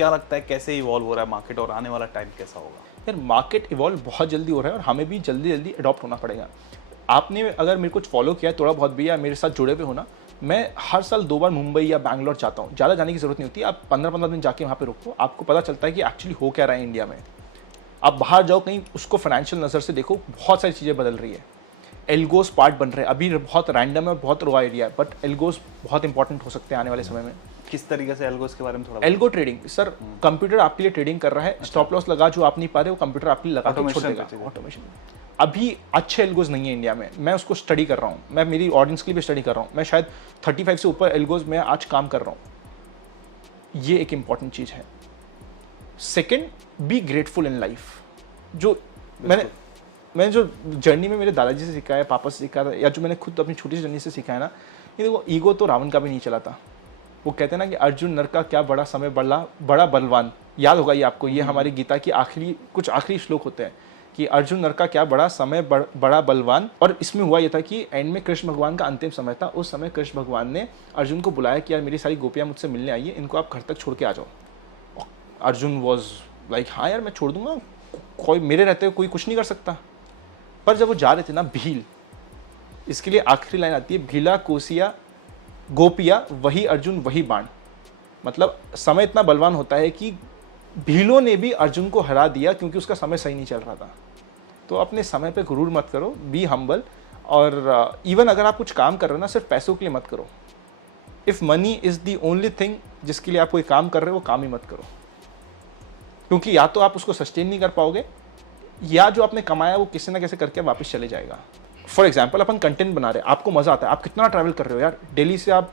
क्या लगता है कैसे इवॉल्व हो रहा है मार्केट और आने वाला टाइम कैसा होगा? यार मार्केट इवॉल्व बहुत जल्दी हो रहा है और हमें भी जल्दी जल्दी अडॉप्ट होना पड़ेगा। आपने अगर मेरे को फॉलो किया थोड़ा बहुत भी या मेरे साथ जुड़े हुए हो ना, मैं हर साल 2 बार मुंबई या बैंगलोर जाता हूँ। ज़्यादा जाने की जरूरत नहीं होती, आप 15-15 दिन जाके वहाँ पे रुको, आपको पता चलता है कि एक्चुअली हो क्या रहा है इंडिया में। आप बाहर जाओ कहीं, उसको फाइनेंशियल नज़र से देखो, बहुत सारी चीज़ें बदल रही है। एल्गोस पार्ट बन रहे हैं, अभी बहुत रैंडम है और बहुत रॉ एरिया है, बट एल्गोस बहुत इंपॉर्टेंट हो सकते हैं आने वाले समय में। किस तरीके से एल्गोस के बारे में थोड़ा एल्गो ट्रेडिंग सर, कंप्यूटर आपके लिए ट्रेडिंग कर रहा है। स्टॉप लॉस लगा जो आप नहीं पा रहे, वो कंप्यूटर आपके लिए लगा के छोड़ देगा। ऑटोमेशन अभी अच्छे एल्गोज नहीं है इंडिया में, मैं उसको स्टडी कर रहा हूँ, मैं मेरी ऑडियंस के लिए भी स्टडी कर रहा हूँ। मैं शायद 35 से ऊपर एल्गोज में आज काम कर रहा हूँ। ये एक इंपॉर्टेंट चीज़ है। Second, be grateful in life. जो मैंने जो जर्नी में मेरे दादाजी से सीखा है, पापा से सीखा था, या जो मैंने खुद अपनी छोटी सी जर्नी से सीखा है ना, ये देखो, ईगो तो रावण का भी नहीं चला था। वो कहते हैं ना कि अर्जुन नर का क्या बड़ा समय बड़ा बलवान, याद होगा ये आपको, ये हमारी गीता की कुछ आखिरी श्लोक होते हैं कि अर्जुन नर का क्या बड़ा समय बड़ा बलवान। और इसमें हुआ ये था कि एंड में कृष्ण भगवान का अंतिम समय था। उस समय कृष्ण भगवान ने अर्जुन को बुलाया कि यार मेरी सारी गोपियाँ मुझसे मिलने आई है, इनको आप घर तक छोड़ के आ जाओ। अर्जुन वॉज लाइक हाँ यार मैं छोड़ दूंगा, कोई मेरे रहते हुए कोई कुछ नहीं कर सकता। पर जब वो जा रहे थे ना, भील, इसके लिए आखिरी लाइन आती है, भीला कोसिया गोपिया वही अर्जुन वही बाण। मतलब समय इतना बलवान होता है कि भीलों ने भी अर्जुन को हरा दिया क्योंकि उसका समय सही नहीं चल रहा था। तो अपने समय पे गुरूर मत करो, बी हम्बल। और इवन अगर आप कुछ काम कर रहे हो ना, सिर्फ पैसों के लिए मत करो। If money is the only thing जिसके लिए आप कोई काम कर रहे हो, वो काम ही मत करो, क्योंकि या तो आप उसको सस्टेन नहीं कर पाओगे, या जो आपने कमाया वो किसी ना कैसे करके वापस चले जाएगा। फॉर एग्जाम्पल, अपन कंटेंट बना रहे हैं, आपको मजा आता है, आप कितना ट्रैवल कर रहे हो यार, दिल्ली से आप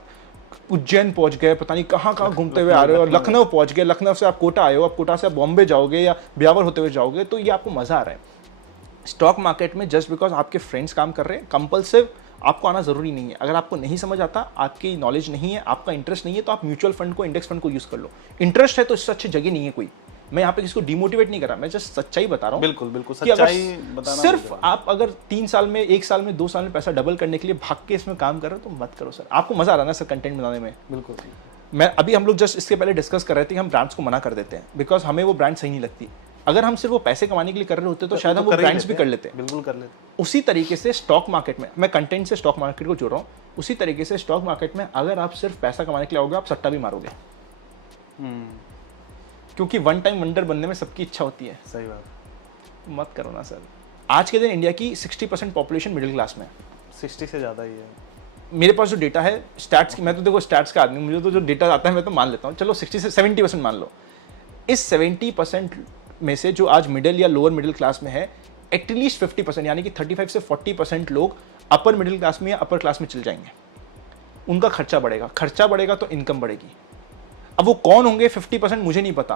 उज्जैन पहुंच गए, पता नहीं कहाँ कहाँ घूमते हुए आ रहे हो, और लखनऊ पहुंच गए, लखनऊ से आप कोटा आए हो, आप कोटा से आप बॉम्बे जाओगे या ब्यावर होते हुए जाओगे, तो ये आपको मजा आ रहा है। स्टॉक मार्केट में जस्ट बिकॉज आपके फ्रेंड्स काम कर रहे हैं, कंपल्सिव आपको आना जरूरी नहीं है। अगर आपको नहीं समझ आता, आपकी नॉलेज नहीं है, आपका इंटरेस्ट नहीं है, तो आप म्यूचुअल फंड को, इंडेक्स फंड को यूज कर लो। इंटरेस्ट है तो इससे अच्छी जगह नहीं है कोई। मैं यहाँ पे किसी को डिमोटिवेट नहीं कर रहा, मैं जस्ट सच्चाई बता रहा हूँ। बिल्कुल बिल्कुल सच्चाई बताना। सिर्फ आप अगर 3 साल में, 1 साल में, 2 साल में पैसा डबल करने के लिए भाग के इसमें काम कर रहे हो तो मत करो सर। आपको मजा आ रहा है ना सर कंटेंट बनाने में? बिल्कुल। मैं अभी हम लोग जस्ट इसके पहले डिस्कस कर रहे थे कि हम ब्रांड्स को मना कर देते हैं बिकॉज हमें वो ब्रांड सही नहीं लगती। अगर हम सिर्फ वो पैसे कमाने के लिए कर रहे होते तो शायद हम वो ब्रांड्स भी कर लेते। बिल्कुल कर लेते। उसी तरीके से स्टॉक मार्केट में, मैं कंटेंट से स्टॉक मार्केट को जोड़ रहा हूँ, उसी तरीके से स्टॉक मार्केट में अगर आप सिर्फ पैसा कमाने के लिए आओगे, आप सट्टा भी मारोगे। क्योंकि वन टाइम वंडर बनने में सबकी इच्छा होती है। सही बात। मत करो ना सर। आज के दिन इंडिया की 60% पॉपुलेशन मिडिल क्लास में है। 60 से ज़्यादा ही है। मेरे पास जो डेटा है स्टैट्स की, मैं तो देखो स्टैट्स का आदमी, मुझे तो जो डेटा आता है मैं तो मान लेता हूँ, चलो 60 से 70% मान लो। इस 70% में से जो आज मिडिल या लोअर मिडिल क्लास में है, एटलीस्ट 50% यानी कि 35 से 40% लोग अपर मिडिल क्लास में या अपर क्लास में चल जाएंगे। उनका खर्चा बढ़ेगा, खर्चा बढ़ेगा तो इनकम बढ़ेगी। अब वो कौन होंगे 50% मुझे नहीं पता,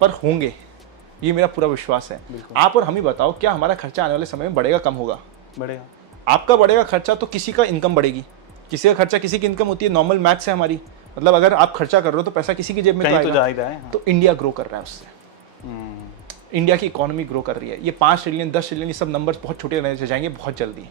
पर होंगे, ये मेरा पूरा विश्वास है। आप और हम ही बताओ, क्या हमारा खर्चा आने वाले समय में बढ़ेगा कम होगा? बढ़ेगा। आपका बढ़ेगा खर्चा तो किसी का इनकम बढ़ेगी, किसी का खर्चा किसी की इनकम होती है। नॉर्मल मैथ्स है हमारी, मतलब अगर आप खर्चा कर रहे हो तो पैसा किसी की जेब में तो आएगा। हाँ। तो इंडिया ग्रो कर रहा है उससे। इंडिया की इकोनॉमी ग्रो कर रही है। ये 5 ट्रिलियन 10 ट्रिलियन ये सब नंबर्स बहुत छोटे रहने जाएंगे बहुत जल्दी।